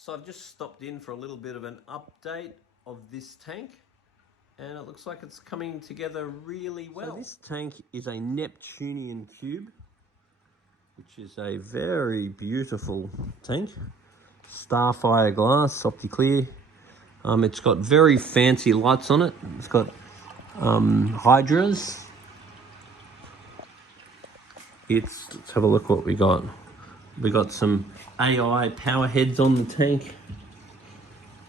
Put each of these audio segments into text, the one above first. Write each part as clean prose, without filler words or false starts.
So I've just stopped in for a little bit of an update of this tank, and it looks like it's coming together really well. So this tank is a Neptunian cube, which is a very beautiful tank. Starfire glass, Opti-Clear. It's got very fancy lights on it. It's got hydras. Let's have a look what we got. We got some AI power heads on the tank,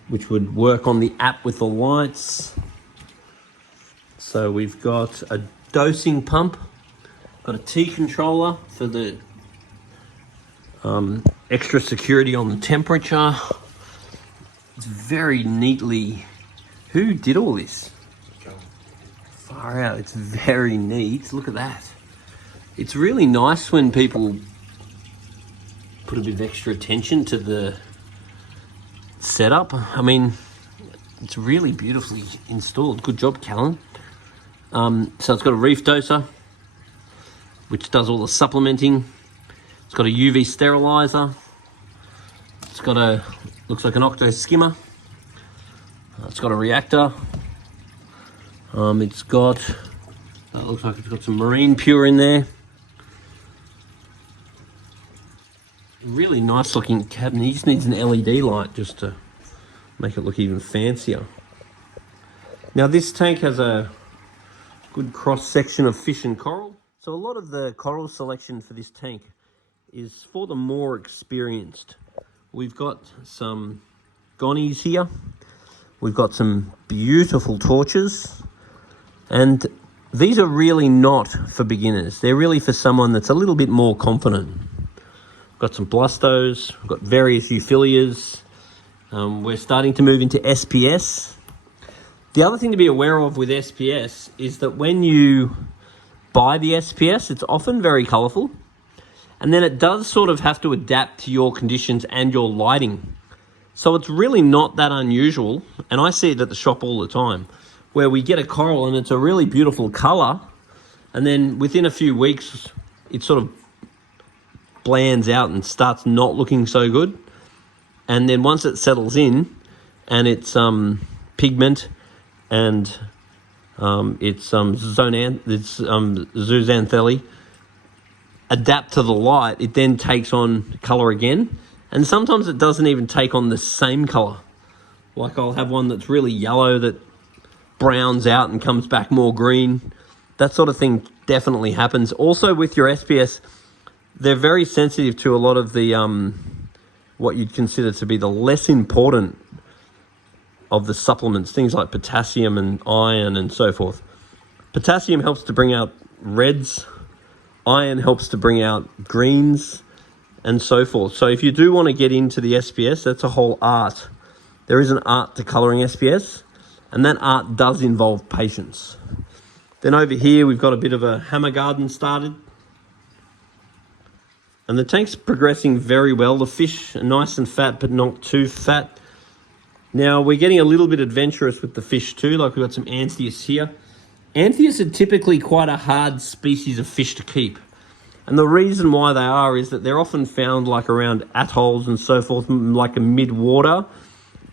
which would work on the app with the lights. So we've got a dosing pump, got a T controller for the extra security on the temperature. It's very neatly. Who did all this? Far out. It's very neat. Look at that. It's really nice when people put a bit of extra attention to the setup. I mean, it's really beautifully installed. Good job, Callan. So it's got a reef doser, which does all the supplementing. It's got a UV sterilizer. It's got a, looks like an octo skimmer. It's got a reactor. It's got, it looks like it's got some marine pure in there. Really nice looking cabinet. He just needs an LED light just to make it look even fancier. Now this tank has a good cross section of fish and coral. So a lot of the coral selection for this tank is for the more experienced. We've got some gonnies here. We've got some beautiful torches. And these are really not for beginners. They're really for someone that's a little bit more confident. Got some blustos, we've got various euphyllias. We're starting to move into SPS. The other thing to be aware of with SPS is that when you buy the SPS, it's often very colourful. And then it does sort of have to adapt to your conditions and your lighting. So it's really not that unusual, and I see it at the shop all the time, where we get a coral and it's a really beautiful colour, and then within a few weeks, it sort of blands out and starts not looking so good. And then once it settles in and it's pigment and it's zooxanthellae adapt to the light, it then takes on colour again. And sometimes it doesn't even take on the same colour. Like I'll have one that's really yellow that browns out and comes back more green. That sort of thing definitely happens. Also with your SPS, they're very sensitive to a lot of the, what you'd consider to be the less important of the supplements, things like potassium and iron and so forth. Potassium helps to bring out reds, iron helps to bring out greens and so forth. So if you do want to get into the SPS, that's a whole art. There is an art to colouring SPS, and that art does involve patience. Then over here, we've got a bit of a hammer garden started. And the tank's progressing very well. The fish are nice and fat, but not too fat. Now, we're getting a little bit adventurous with the fish too. Like we've got some Anthias here. Anthias are typically quite a hard species of fish to keep. And the reason why they are is that they're often found like around atolls and so forth, like a mid-water.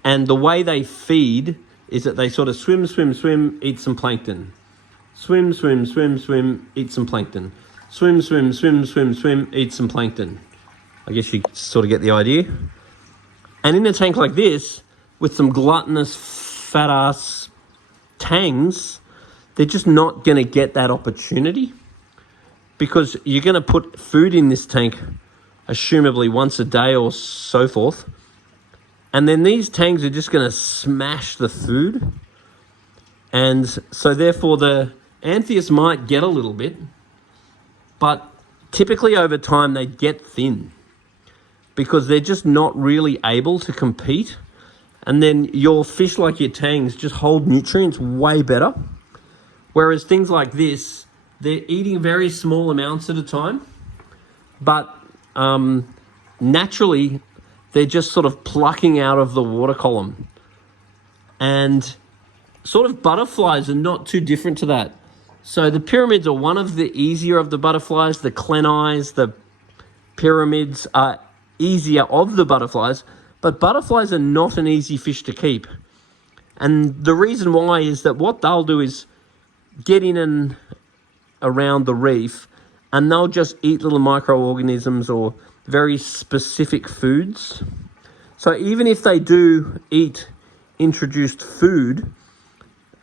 And the way they feed is that they sort of swim, swim, swim, eat some plankton. Swim, swim, swim, swim, eat some plankton. Swim, swim, swim, swim, swim, eat some plankton. I guess you sort of get the idea. And in a tank like this, with some gluttonous, fat-ass tangs, they're just not going to get that opportunity, because you're going to put food in this tank, assumably once a day or so forth, and then these tangs are just going to smash the food. And so therefore the Anthias might get a little bit, but typically over time they get thin because they're just not really able to compete. And then your fish like your tangs just hold nutrients way better. Whereas things like this, they're eating very small amounts at a time, but naturally they're just sort of plucking out of the water column. And sort of butterflies are not too different to that. So the pyramids are one of the easier of the butterflies. The clenais, the pyramids are easier of the butterflies, But butterflies are not an easy fish to keep. And the reason why is that what they'll do is get in and around the reef, and they'll just eat little microorganisms or very specific foods. So even if they do eat introduced food,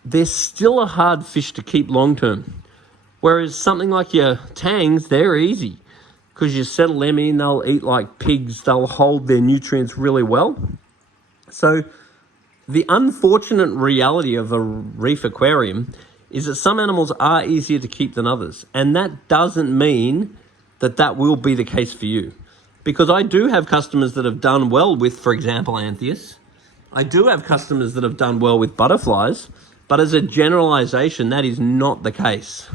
they're still a hard fish to keep long term. Whereas something like your tangs, they're easy because you settle them in, they'll eat like pigs, they'll hold their nutrients really well. So the unfortunate reality of a reef aquarium is that some animals are easier to keep than others. And that doesn't mean that that will be the case for you. Because I do have customers that have done well with, for example, Anthias. I do have customers that have done well with butterflies, but as a generalization, that is not the case.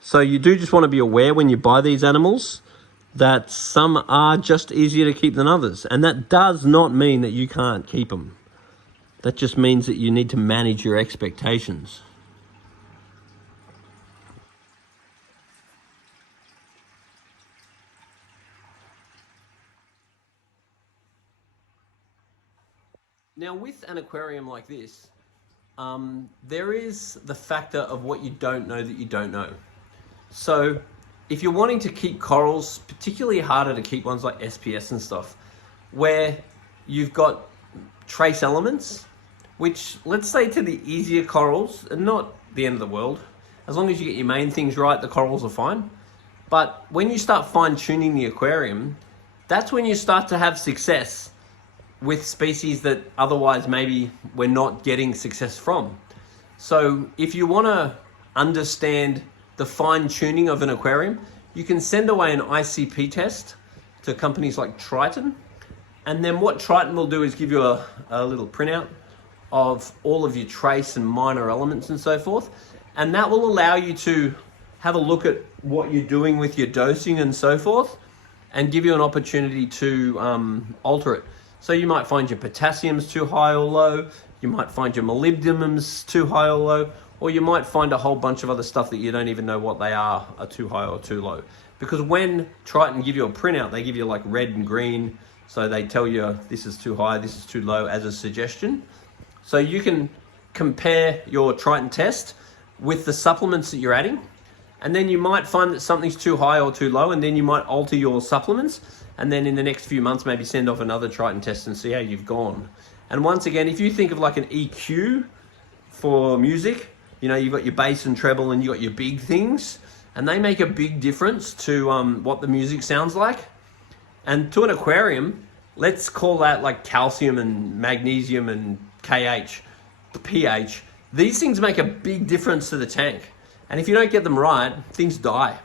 So you do just want to be aware when you buy these animals that some are just easier to keep than others. And that does not mean that you can't keep them. That just means that you need to manage your expectations. Now, with an aquarium like this, there is the factor of what you don't know that you don't know. So if you're wanting to keep corals, particularly harder to keep ones like SPS and stuff, where you've got trace elements, which, let's say to the easier corals, are not the end of the world. As long as you get your main things right, the corals are fine. But when you start fine-tuning the aquarium, that's when you start to have success with species that otherwise maybe we're not getting success from. So if you want to understand the fine-tuning of an aquarium, you can send away an ICP test to companies like Triton. And then what Triton will do is give you a little printout of all of your trace and minor elements and so forth. And that will allow you to have a look at what you're doing with your dosing and so forth, and give you an opportunity to alter it. So you might find your potassium's too high or low, you might find your molybdenum's too high or low, or you might find a whole bunch of other stuff that you don't even know what they are too high or too low. Because when Triton give you a printout, they give you like red and green, so they tell you this is too high, this is too low as a suggestion. So you can compare your Triton test with the supplements that you're adding, and then you might find that something's too high or too low, and then you might alter your supplements, and then in the next few months maybe send off another Triton test and see how you've gone. And once again, if you think of like an EQ for music, you know, you've got your bass and treble and you've got your big things, and they make a big difference to what the music sounds like. And to an aquarium, let's call that like calcium and magnesium and KH, the pH. These things make a big difference to the tank. And if you don't get them right, things die.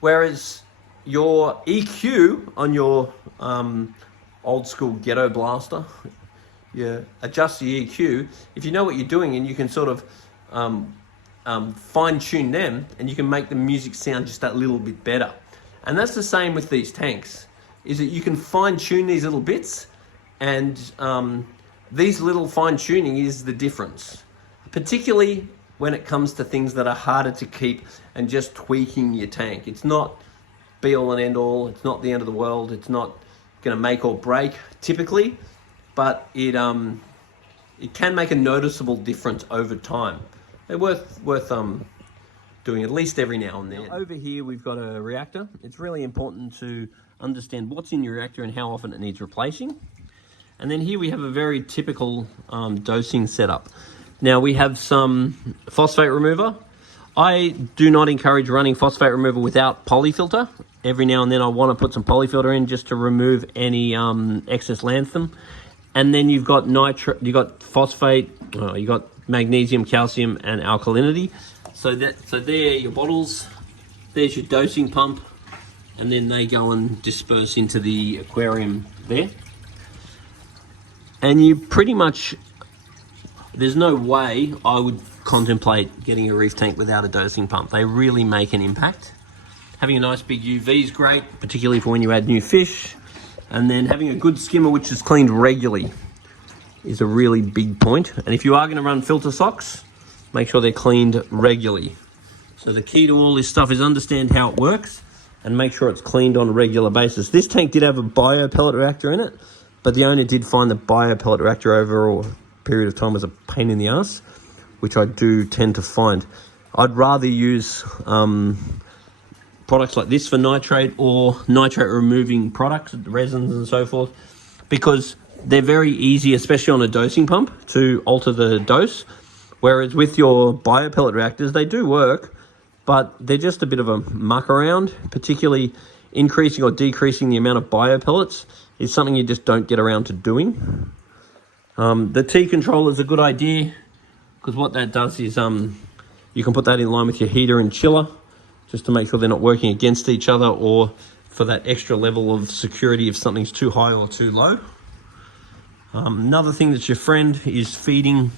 Whereas your EQ on your old school ghetto blaster, you adjust the EQ. If you know what you're doing and you can sort of fine tune them, and you can make the music sound just that little bit better. And that's the same with these tanks, is that you can fine tune these little bits, and these little fine tuning is the difference, particularly when it comes to things that are harder to keep and just tweaking your tank. It's not be all and end all, it's not the end of the world, it's not going to make or break typically, but it can make a noticeable difference over time. They're worth doing at least every now and then. Now, over here we've got a reactor. It's really important to understand what's in your reactor and how often it needs replacing. And then here we have a very typical dosing setup. Now we have some phosphate remover. I do not encourage running phosphate remover without polyfilter. Every now and then I want to put some polyfilter in just to remove any excess lanthanum. And then you've got you've got phosphate, you've got magnesium, calcium, and alkalinity. So there your bottles. There's your dosing pump, and then they go and disperse into the aquarium there. And you pretty much, there's no way I would contemplate getting a reef tank without a dosing pump. They really make an impact. Having a nice big UV is great, particularly for when you add new fish. And then having a good skimmer which is cleaned regularly is a really big point. And if you are going to run filter socks, make sure they're cleaned regularly. So the key to all this stuff is understand how it works and make sure it's cleaned on a regular basis. This tank did have a bio pellet reactor in it, but the owner did find the biopellet reactor over a period of time was a pain in the ass, which I do tend to find. I'd rather use products like this for nitrate or nitrate removing products, resins and so forth, because they're very easy, especially on a dosing pump, to alter the dose. Whereas with your biopellet reactors, they do work, but they're just a bit of a muck around. Particularly increasing or decreasing the amount of biopellets is something you just don't get around to doing. The T controller is a good idea, because what that does is you can put that in line with your heater and chiller, just to make sure they're not working against each other, or for that extra level of security if something's too high or too low. Another thing that's your friend is feeding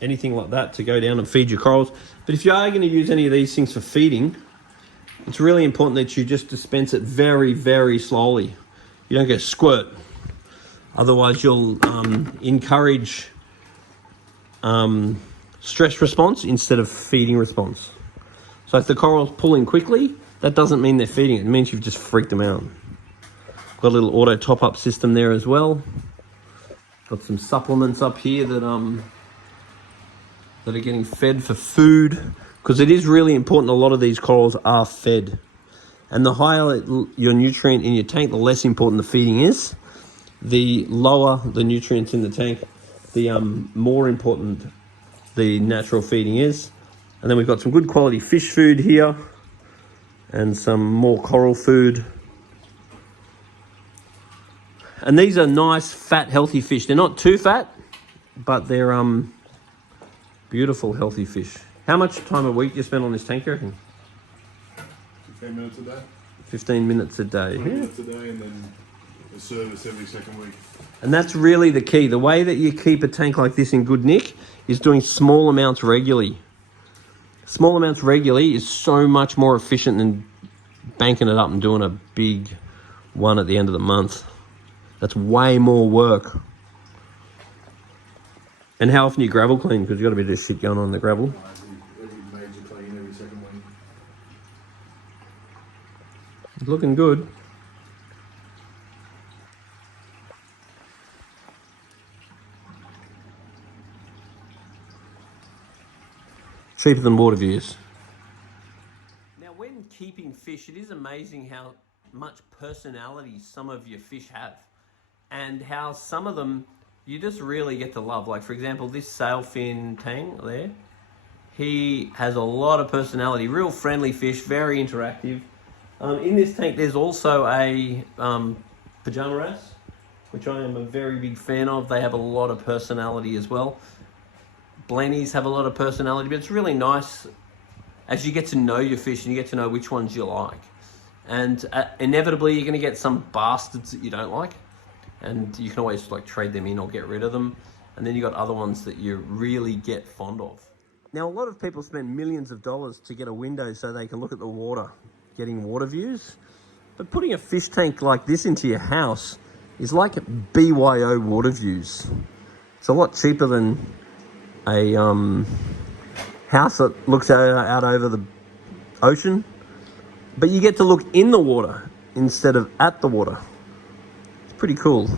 anything like that to go down and feed your corals. But if you are going to use any of these things for feeding, it's really important that you just dispense it very, very slowly. You don't go squirt. Otherwise you'll encourage stress response instead of feeding response. So if the coral's pulling quickly, that doesn't mean they're feeding it. It means you've just freaked them out. Got a little auto top-up system there as well. Got some supplements up here that are getting fed for food, because it is really important a lot of these corals are fed. And the higher your nutrient in your tank, the less important the feeding is. The lower the nutrients in the tank, the more important the natural feeding is. And then we've got some good quality fish food here and some more coral food. And these are nice, fat, healthy fish. They're not too fat, but they're beautiful, healthy fish. How much time a week do you spend on this tank, you reckon? 15 minutes a day. 15 minutes a day. 20 minutes a day, and then a service every second week. And that's really the key. The way that you keep a tank like this in good nick is doing small amounts regularly. Small amounts regularly is so much more efficient than banking it up and doing a big one at the end of the month. That's way more work. And how often do you gravel clean? Because you've got a bit of shit going on in the gravel. Every major clean every second week. It's looking good. Cheaper than water views. Now, when keeping fish, it is amazing how much personality some of your fish have, and how some of them you just really get to love. Like, for example, this sailfin tang there, he has a lot of personality, real friendly fish, very interactive. In this tank, there's also a pajama wrasse, which I am a very big fan of. They have a lot of personality as well. Blennies have a lot of personality, but it's really nice as you get to know your fish and you get to know which ones you like. And inevitably, you're going to get some bastards that you don't like, and you can always like trade them in or get rid of them. And then you got other ones that you really get fond of. Now, a lot of people spend millions of dollars to get a window so they can look at the water, getting water views. But putting a fish tank like this into your house is like BYO water views. It's a lot cheaper than a house that looks out over the ocean, but you get to look in the water instead of at the water. It's pretty cool.